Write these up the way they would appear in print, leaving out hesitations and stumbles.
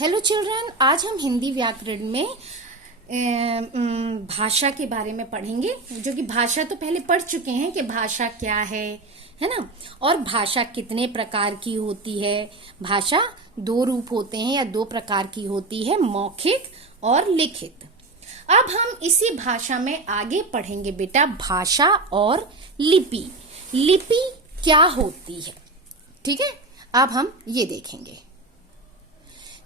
Hello children, आज हम हिंदी व्याकरण में भाषा के बारे में पढ़ेंगे। जो कि भाषा तो पहले पढ़ चुके हैं कि भाषा क्या है ना। और भाषा कितने प्रकार की होती है। भाषा दो रूप होते हैं या दो प्रकार की होती है, मौखिक और लिखित। अब हम इसी भाषा में आगे पढ़ेंगे बेटा भाषा और लिपि। लिपि क्या होती है, ठीक है। अब हम ये देखेंगे।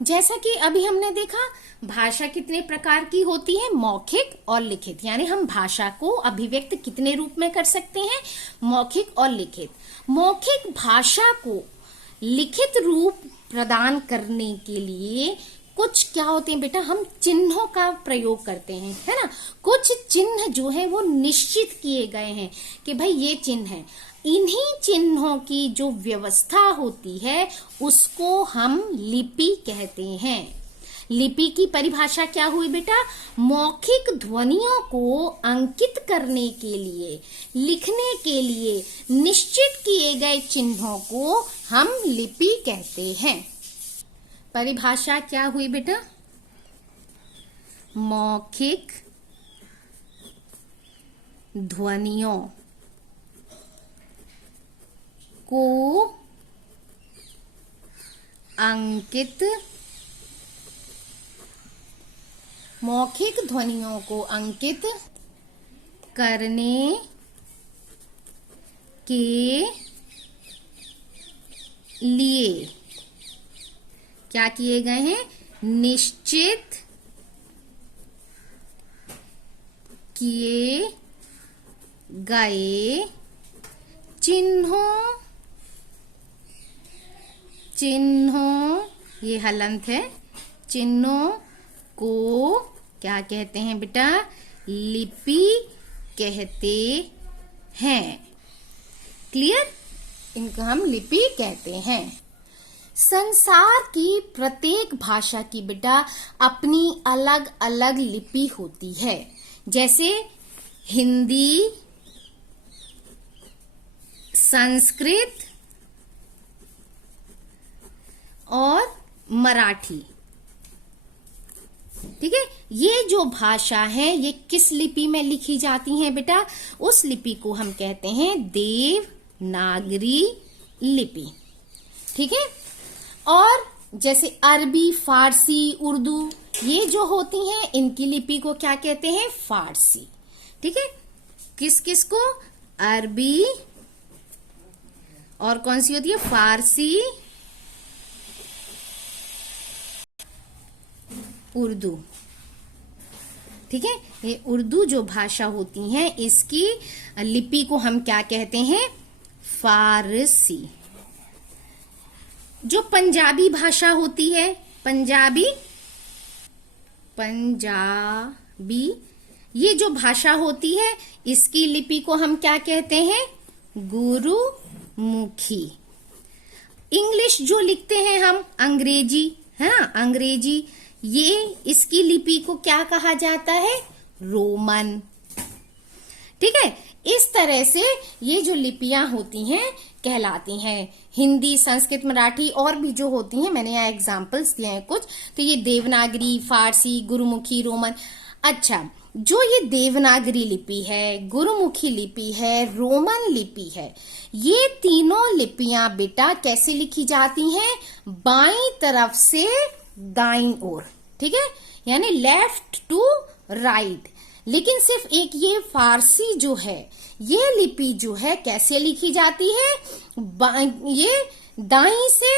जैसा कि अभी हमने देखा, भाषा कितने प्रकार की होती है, मौखिक और लिखित। यानी हम भाषा को अभिव्यक्त कितने रूप में कर सकते हैं, मौखिक और लिखित। मौखिक भाषा को लिखित रूप प्रदान करने के लिए कुछ क्या होते हैं बेटा, हम चिन्हों का प्रयोग करते हैं, है ना। कुछ चिन्ह जो है वो निश्चित किए गए हैं कि भाई ये चिन्ह है। इन्हीं चिन्हों की जो व्यवस्था होती है उसको हम लिपि कहते हैं। लिपि की परिभाषा क्या हुई बेटा, मौखिक ध्वनियों को अंकित करने के लिए, लिखने के लिए निश्चित किए गए चिन्हों को हम लिपि कहते हैं। परिभाषा क्या हुई बेटा, मौखिक ध्वनियों को अंकित, मौखिक ध्वनियों को अंकित करने के लिए क्या किए गए हैं, निश्चित किए गए चिन्हों, ये हलंत है, चिन्हों को क्या कहते हैं बेटा, लिपि कहते हैं। क्लियर, इनको हम लिपि कहते हैं। संसार की प्रत्येक भाषा की बेटा अपनी अलग अलग लिपि होती है। जैसे हिंदी, संस्कृत और मराठी, ठीक है। ये जो भाषा है ये किस लिपि में लिखी जाती हैं बेटा, उस लिपि को हम कहते हैं देवनागरी लिपि, ठीक है। और जैसे अरबी, फारसी, उर्दू, ये जो होती हैं इनकी लिपि को क्या कहते हैं, फारसी, ठीक है। किस किस को, अरबी और कौन सी होती है, फारसी, उर्दू, ठीक है। ये उर्दू जो भाषा होती है इसकी लिपि को हम क्या कहते हैं, फारसी। जो पंजाबी भाषा होती है, पंजाबी, ये जो भाषा होती है इसकी लिपि को हम क्या कहते हैं, गुरुमुखी। इंग्लिश जो लिखते हैं हम, अंग्रेजी, है ना, अंग्रेजी, ये इसकी लिपि को क्या कहा जाता है, रोमन, ठीक है। इस तरह से ये जो लिपियां होती हैं कहलाती हैं। हिंदी, संस्कृत, मराठी और भी जो होती हैं, मैंने यहाँ एग्जाम्पल्स दिए हैं कुछ। तो ये देवनागरी, फारसी, गुरुमुखी, रोमन। अच्छा, जो ये देवनागरी लिपि है, गुरुमुखी लिपि है, रोमन लिपि है, ये तीनों लिपियां बेटा कैसे लिखी जाती हैं, बाईं तरफ से दाईं ओर, ठीक है, यानी लेफ्ट टू राइट। लेकिन सिर्फ एक ये फारसी जो है, ये लिपि जो है कैसे लिखी जाती है, ये दाईं से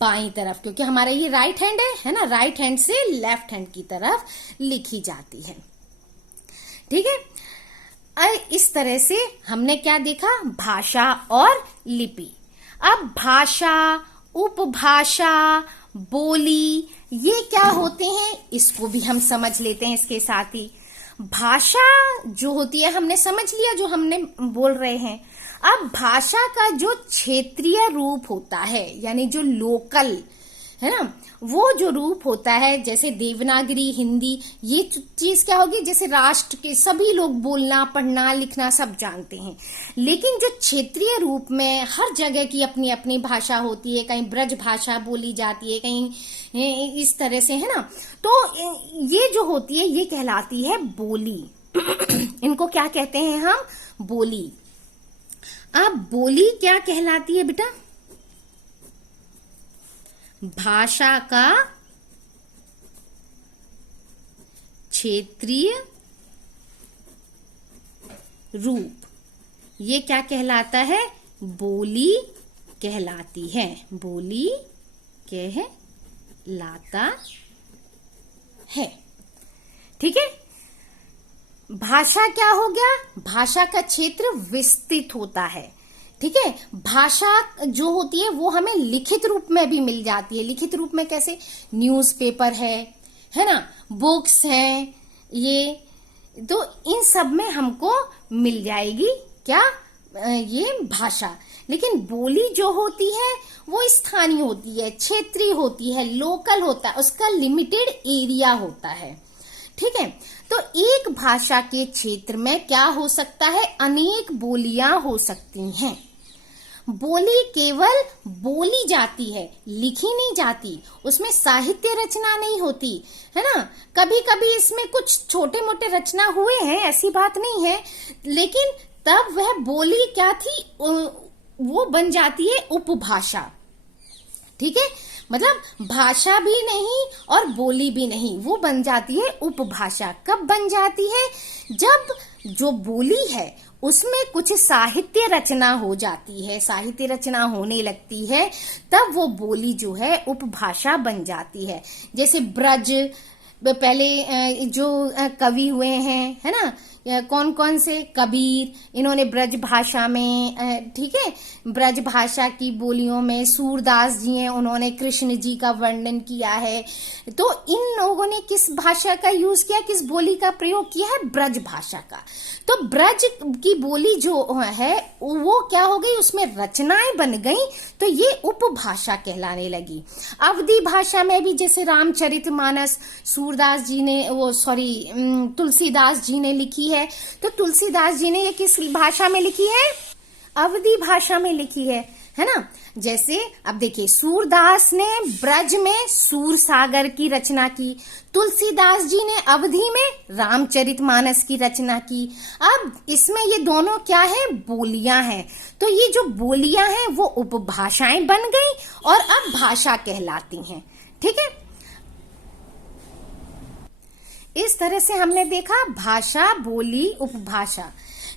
बाईं तरफ, क्योंकि हमारा ये राइट हैंड है ना, राइट हैंड से लेफ्ट हैंड की तरफ लिखी जाती है, ठीक है। इस तरह से हमने क्या देखा, भाषा और लिपि। अब भाषा, उपभाषा, बोली, ये क्या होते हैं इसको भी हम समझ लेते हैं इसके साथ ही। भाषा जो होती है हमने समझ लिया, जो हमने बोल रहे हैं। अब भाषा का जो क्षेत्रीय रूप होता है, यानी जो लोकल है ना, वो जो रूप होता है, जैसे देवनागरी, हिंदी, ये चीज क्या होगी, जैसे राष्ट्र के सभी लोग बोलना, पढ़ना, लिखना सब जानते हैं। लेकिन जो क्षेत्रीय रूप में हर जगह की अपनी अपनी भाषा होती है, कहीं ब्रज भाषा बोली जाती है, कहीं इस तरह से, है ना। तो ये जो होती है ये कहलाती है बोली। इनको क्या कहते हैं हम? बोली। अब बोली क्या कहलाती है बेटा? भाषा का क्षेत्रीय रूप। ये क्या कहलाता है? बोली कहलाती है। बोली कहलाता है। ठीक है। भाषा क्या हो गया? भाषा का क्षेत्र विस्तृत होता है। ठीक है। भाषा जो होती है वो हमें लिखित रूप में भी मिल जाती है। लिखित रूप में कैसे? न्यूज़पेपर है ना, बुक्स हैं, ये तो इन सब में हमको मिल जाएगी क्या? ये भाषा। लेकिन बोली जो होती है वो स्थानीय होती है, क्षेत्रीय होती है, लोकल होता है, उसका लिमिटेड एरिया होता है। ठीक है। तो एक भाषा के क्षेत्र में क्या हो सकता है? अनेक बोलियां हो सकती हैं। बोली केवल बोली जाती है, लिखी नहीं जाती, उसमें साहित्य रचना नहीं होती, है ना। कभी कभी इसमें कुछ छोटे मोटे रचना हुए हैं, ऐसी बात नहीं है, लेकिन तब वह बोली क्या थी? वो बन जाती है उपभाषा। ठीक है। मतलब भाषा भी नहीं और बोली भी नहीं, वो बन जाती है उपभाषा। कब बन जाती है? जब जो बोली है उसमें कुछ साहित्य रचना हो जाती है, साहित्य रचना होने लगती है, तब वो बोली जो है उपभाषा बन जाती है। जैसे ब्रज, पहले जो कवि हुए हैं, है ना, कौन कौन से? कबीर, इन्होंने ब्रज भाषा में, ठीक है, ब्रज भाषा की बोलियों में सूरदास जी हैं, उन्होंने कृष्ण जी का वर्णन किया है। तो इन लोगों ने किस भाषा का यूज किया, किस बोली का प्रयोग किया है? ब्रज भाषा का। तो ब्रज की बोली जो है वो क्या हो गई? उसमें रचनाएं बन गई, तो ये उपभाषा कहलाने लगी। अवधी भाषा में भी जैसे रामचरितमानस सूरदास जी ने, तुलसीदास जी ने लिखी है। तो तुलसीदास जी ने ये किस भाषा में लिखी है? अवधी भाषा में लिखी है ना। जैसे अब देखिए, सूरदास ने ब्रज में सूर सागर की रचना की, तुलसीदास जी ने अवधी में रामचरितमानस की रचना की। अब इसमें ये दोनों क्या है? बोलियां हैं। तो ये जो बोलियां हैं वो उपभाषाएं बन गई और अब भाषा कहलाती हैं। ठीक है। इस तरह से हमने देखा भाषा, बोली, उपभाषा।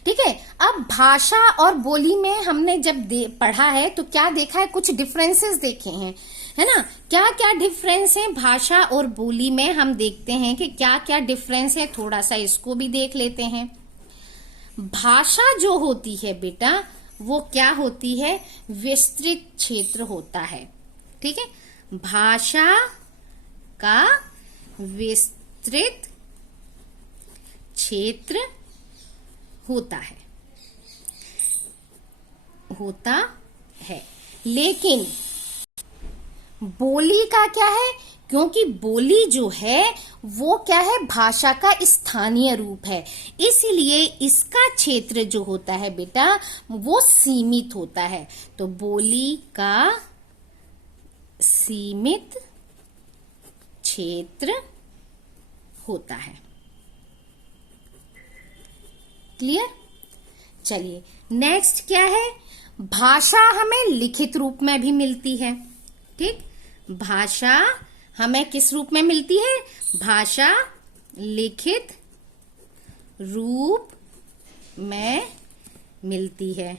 ठीक है। अब भाषा और बोली में हमने जब पढ़ा है तो क्या देखा है? कुछ डिफरेंसेस देखे हैं, है ना। क्या क्या डिफरेंस है भाषा और बोली में? हम देखते हैं कि क्या क्या डिफरेंस है, थोड़ा सा इसको भी देख लेते हैं। भाषा जो होती है बेटा, वो क्या होती है? विस्तृत क्षेत्र होता है। ठीक है। भाषा का विस्तृत क्षेत्र होता है। लेकिन बोली का क्या है? क्योंकि बोली जो है वो क्या है? भाषा का स्थानीय रूप है, इसलिए इसका क्षेत्र जो होता है बेटा वो सीमित होता है। तो बोली का सीमित क्षेत्र होता है। क्लियर? चलिए नेक्स्ट क्या है? भाषा हमें लिखित रूप में भी मिलती है। ठीक, भाषा हमें किस रूप में मिलती है? भाषा लिखित रूप में मिलती है।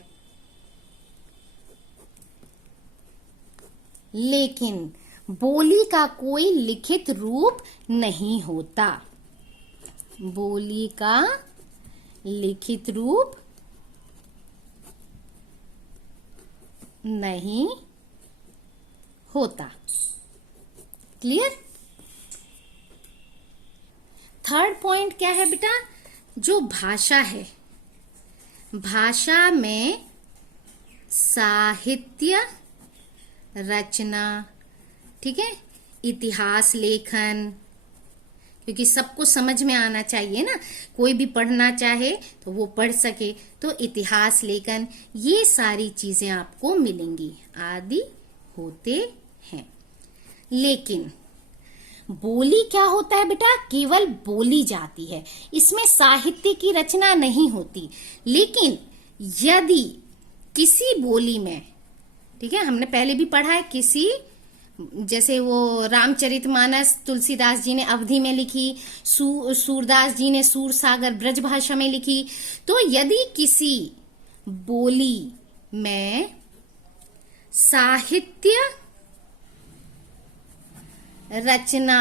लेकिन बोली का कोई लिखित रूप नहीं होता। बोली का लिखित रूप नहीं होता। क्लियर? थर्ड पॉइंट क्या है बेटा? जो भाषा है, भाषा में साहित्य रचना, ठीक है, इतिहास लेखन, क्योंकि सबको समझ में आना चाहिए ना, कोई भी पढ़ना चाहे तो वो पढ़ सके, तो इतिहास लेखन ये सारी चीजें आपको मिलेंगी, आदि होते हैं। लेकिन बोली क्या होता है बेटा? केवल बोली जाती है, इसमें साहित्य की रचना नहीं होती। लेकिन यदि किसी बोली में, ठीक है, हमने पहले भी पढ़ा है, किसी, जैसे वो रामचरितमानस तुलसीदास जी ने अवधी में लिखी, सूरदास जी ने सूरसागर ब्रज भाषा में लिखी। तो यदि किसी बोली में साहित्य रचना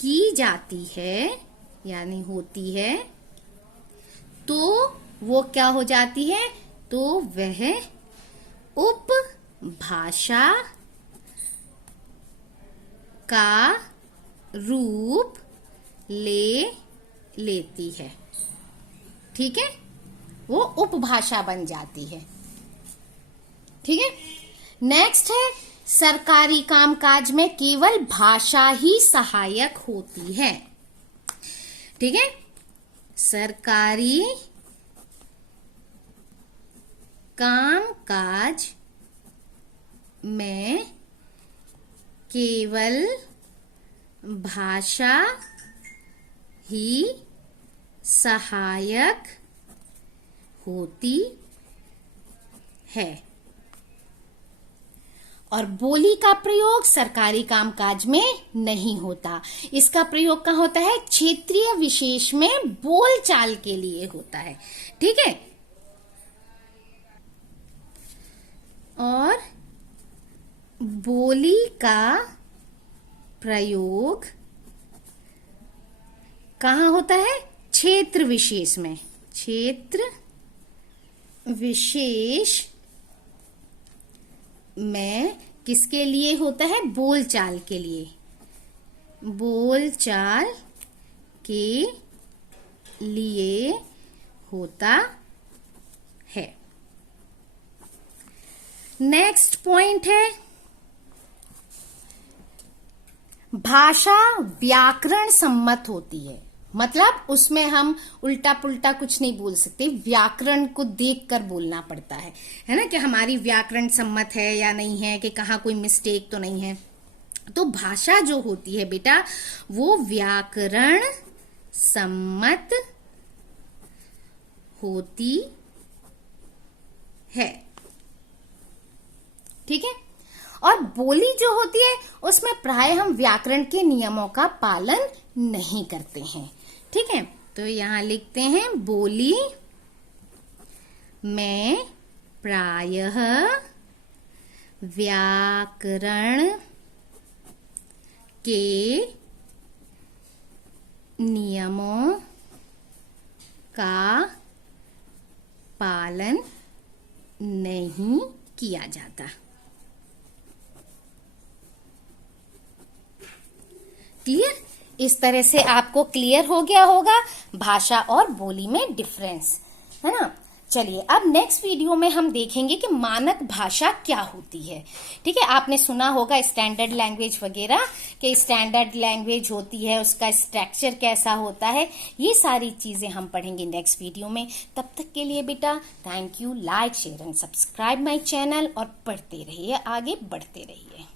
की जाती है यानी होती है, तो वो क्या हो जाती है? तो वह उपभाषा का रूप लेती है। ठीक है, वो उपभाषा बन जाती है। ठीक है, नेक्स्ट है, सरकारी कामकाज में केवल भाषा ही सहायक होती है। ठीक है, सरकारी कामकाज में केवल भाषा ही सहायक होती है और बोली का प्रयोग सरकारी कामकाज में नहीं होता। इसका प्रयोग कहाँ होता है? क्षेत्रीय विशेष में बोलचाल के लिए होता है। ठीक है, और बोली का प्रयोग कहाँ होता है? क्षेत्र विशेष में। क्षेत्र विशेष में किसके लिए होता है? बोलचाल के लिए। बोलचाल के लिए होता है। नेक्स्ट पॉइंट है, भाषा व्याकरण सम्मत होती है। मतलब उसमें हम उल्टा पुल्टा कुछ नहीं बोल सकते, व्याकरण को देखकर बोलना पड़ता है ना, कि हमारी व्याकरण सम्मत है या नहीं है, कि कहाँ कोई मिस्टेक तो नहीं है। तो भाषा जो होती है बेटा, वो व्याकरण सम्मत होती है। ठीक है, और बोली जो होती है उसमें प्राय हम व्याकरण के नियमों का पालन नहीं करते हैं। ठीक है, तो यहां लिखते हैं, बोली में प्रायः व्याकरण के नियमों का पालन नहीं किया जाता। क्लियर? इस तरह से आपको क्लियर हो गया होगा भाषा और बोली में डिफरेंस, है ना। चलिए, अब नेक्स्ट वीडियो में हम देखेंगे कि मानक भाषा क्या होती है। ठीक है, आपने सुना होगा स्टैंडर्ड लैंग्वेज वगैरह, कि स्टैंडर्ड लैंग्वेज होती है, उसका स्ट्रक्चर कैसा होता है, ये सारी चीजें हम पढ़ेंगे नेक्स्ट वीडियो में। तब तक के लिए बेटा thank you. Like, share and subscribe my channel और पढ़ते रहिए, आगे बढ़ते रहिए।